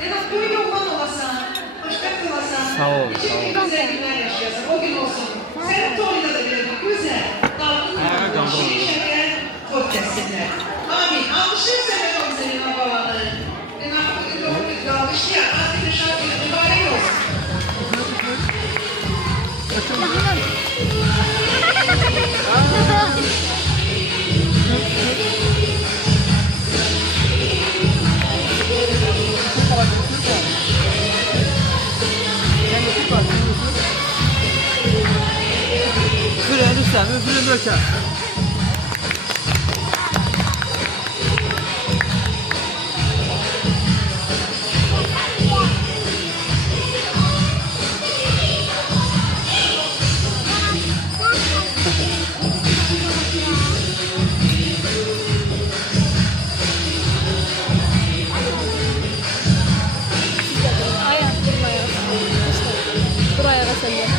Vedat böyle olan olasan, hoşgörü olasan, Sağ ol, nice sağ ol. güzel günler yaşayasın, o gün olsun. Senin toyunda da bile güzel, dalgın, şirin şeker, çok kessinler. Amin. Almışsın sen senin babaları. Vedat bugün de o gün almıştı ya, artık şarkıyla mübarek olsun. Üfürün lütfen, üfürün döker. Ayağa, durma ayağa. Dur ayağa sen de.